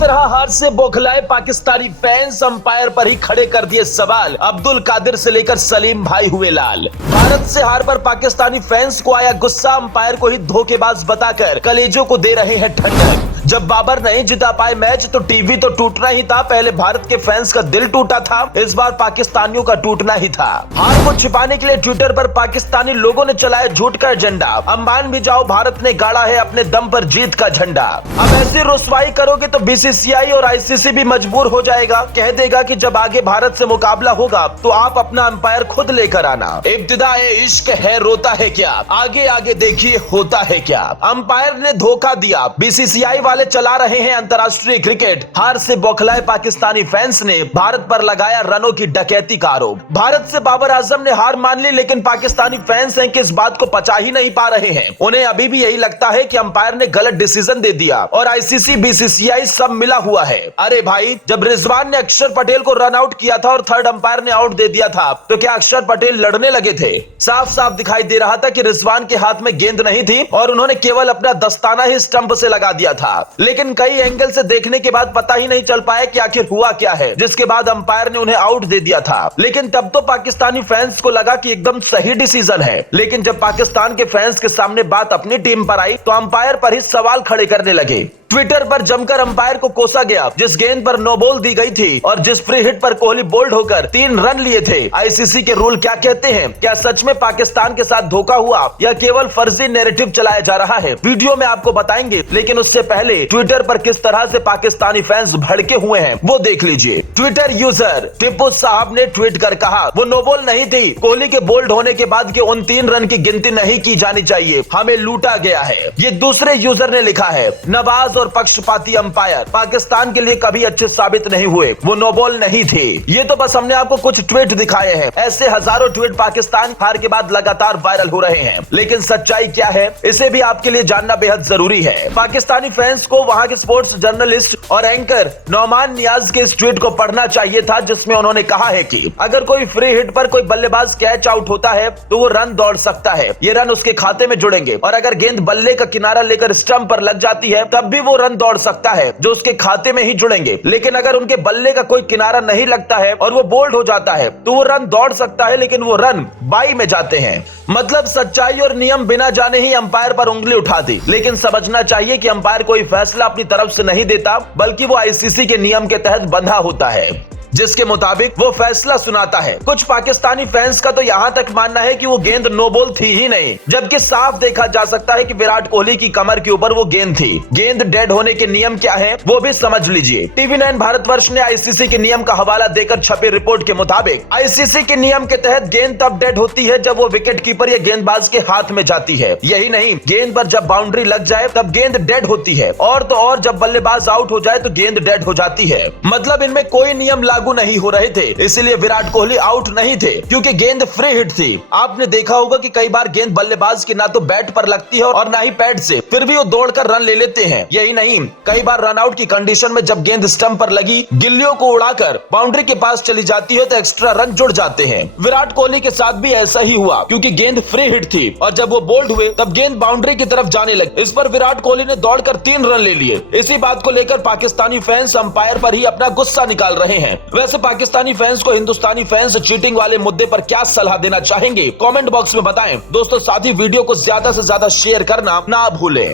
तरह हार से बौखलाए पाकिस्तानी फैंस अंपायर पर ही खड़े कर दिए सवाल। अब्दुल कादिर से लेकर सलीम भाई हुए लाल। भारत से हार पर पाकिस्तानी फैंस को आया गुस्सा, अंपायर को ही धोखेबाज बताकर कलेजों को दे रहे हैं ठंडक। जब बाबर नहीं जिता पाए मैच तो टीवी तो टूटना ही था। पहले भारत के फैंस का दिल टूटा था, इस बार पाकिस्तानियों का टूटना ही था। हार को छिपाने के लिए ट्विटर पर पाकिस्तानी लोगों ने चलाया झूठ का एजेंडा। अंबान भी जाओ, भारत ने गाड़ा है अपने दम पर जीत का झंडा। अब ऐसी रुसवाई करोगे तो बीसीसीआई और आईसीसी भी मजबूर हो जाएगा। कह देगा कि जब आगे भारत से मुकाबला होगा तो आप अपना अंपायर खुद लेकर आना। इब्तिदाए इश्क है, रोता है क्या, आगे आगे देखिए होता है क्या। अंपायर ने धोखा दिया, बीसीसीआई वाले चला रहे हैं अंतर्राष्ट्रीय क्रिकेट। हार से बौखलाए पाकिस्तानी फैंस ने भारत पर लगाया रनों की डकैती का आरोप। भारत से बाबर आजम ने हार मान ली, लेकिन पाकिस्तानी फैंस हैं कि इस बात को पचा ही नहीं पा रहे हैं। उन्हें अभी भी यही लगता है कि अंपायर ने गलत डिसीजन दे दिया और आईसीसी बीसीसीआई सब मिला हुआ है। अरे भाई, जब रिजवान ने अक्षर पटेल को रन आउट किया था और थर्ड अंपायर ने आउट दे दिया था तो क्या अक्षर पटेल लड़ने लगे थे? साफ साफ दिखाई दे रहा था कि रिजवान के हाथ में गेंद नहीं थी और उन्होंने केवल अपना दस्ताना ही स्टंप से लगा दिया था। लेकिन कई एंगल से देखने के बाद पता ही नहीं चल पाया कि आखिर हुआ क्या है, जिसके बाद अंपायर ने उन्हें आउट दे दिया था। लेकिन तब तो पाकिस्तानी फैंस को लगा कि एकदम सही डिसीजन है। लेकिन जब पाकिस्तान के फैंस के सामने बात अपनी टीम पर आई तो अंपायर पर ही सवाल खड़े करने लगे। ट्विटर पर जमकर अंपायर को कोसा गया। जिस गेंद पर नो बॉल दी गई थी और जिस फ्री हिट पर कोहली बोल्ड होकर 3 रन लिए थे, आईसीसी के रूल क्या कहते हैं? क्या सच में पाकिस्तान के साथ धोखा हुआ या केवल फर्जी नैरेटिव चलाया जा रहा है? वीडियो में आपको बताएंगे, लेकिन उससे पहले ट्विटर पर किस तरह से पाकिस्तानी फैंस भड़के हुए हैं वो देख लीजिए। ट्विटर यूजर टिप्पू साहब ने ट्वीट कर कहा, वो नो बॉल नहीं थी, कोहली के बोल्ड होने के बाद के उन 3 रन की गिनती नहीं की जानी चाहिए, हमें लूटा गया है। ये दूसरे यूजर ने लिखा है, नवाज और पक्षपाती अंपायर पाकिस्तान के लिए कभी अच्छे साबित नहीं हुए, वो नो बॉल नहीं थे। ये तो बस हमने आपको कुछ ट्वीट दिखाए हैं। ऐसे हजारों ट्वीट पाकिस्तान हार के बाद लगातार वायरल हो रहे हैं, लेकिन सच्चाई क्या है इसे भी आपके लिए जानना बेहद जरूरी है। पाकिस्तानी फैंस को वहां के स्पोर्ट्स जर्नलिस्ट और एंकर नौमान नियाज के इस ट्वीट को पढ़ना चाहिए था, जिसमें उन्होंने कहा है कि अगर कोई फ्री हिट पर कोई बल्लेबाज कैच आउट होता है तो वो रन दौड़ सकता है, ये रन उसके खाते में जुड़ेंगे, और अगर गेंद बल्ले का किनारा लेकर स्टंप पर लग जाती है तब भी वो रन दौड़ सकता है जो उसके खाते में ही जुड़ेंगे। लेकिन अगर उनके बल्ले का कोई किनारा नहीं लगता है और वो बोल्ड हो जाता है तो वो रन दौड़ सकता है, लेकिन वो रन बाई में जाते हैं। मतलब सच्चाई और नियम बिना जाने ही अंपायर पर उंगली उठा दी। लेकिन समझना चाहिए कि अंपायर कोई फैसला अपनी तरफ से नहीं देता, बल्कि वो आईसीसी के नियम के तहत बंधा होता है, जिसके मुताबिक वो फैसला सुनाता है। कुछ पाकिस्तानी फैंस का तो यहाँ तक मानना है कि वो गेंद नो बॉल थी ही नहीं, जबकि साफ देखा जा सकता है कि विराट कोहली की कमर के ऊपर वो गेंद थी। गेंद डेड होने के नियम क्या है वो भी समझ लीजिए। टीवी9 भारतवर्ष ने आईसीसी के नियम का हवाला देकर छपी रिपोर्ट के मुताबिक आईसीसी के नियम के तहत गेंद तब डेड होती है जब वो विकेट कीपर या गेंदबाज के हाथ में जाती है। यही नहीं, गेंद पर जब बाउंड्री लग जाए तब गेंद डेड होती है, और तो और जब बल्लेबाज आउट हो जाए तो गेंद डेड हो जाती है। मतलब इनमें कोई नियम लागू नहीं हो रहे थे, इसलिए विराट कोहली आउट नहीं थे, क्योंकि गेंद फ्री हिट थी। आपने देखा होगा कि कई बार गेंद बल्लेबाज की ना तो बैट पर लगती है और ना ही पैड से, फिर भी वो दौड़कर रन ले लेते हैं। यही नहीं, कई बार रन आउट की कंडीशन में जब गेंद स्टंप पर लगी गिल्लियों को उड़ाकर बाउंड्री के पास चली जाती है तो एक्स्ट्रा रन जुड़ जाते हैं। विराट कोहली के साथ भी ऐसा ही हुआ, क्योंकि गेंद फ्री हिट थी और जब वो बोल्ड हुए तब गेंद बाउंड्री की तरफ जाने लगी। इस पर विराट कोहली ने दौड़कर 3 रन ले लिए। इसी बात को लेकर पाकिस्तानी फैंस अंपायर पर ही अपना गुस्सा निकाल रहे हैं। वैसे पाकिस्तानी फैंस को हिंदुस्तानी फैंस चीटिंग वाले मुद्दे पर क्या सलाह देना चाहेंगे कमेंट बॉक्स में बताएं। दोस्तों, साथ ही वीडियो को ज्यादा से ज्यादा शेयर करना ना भूलें।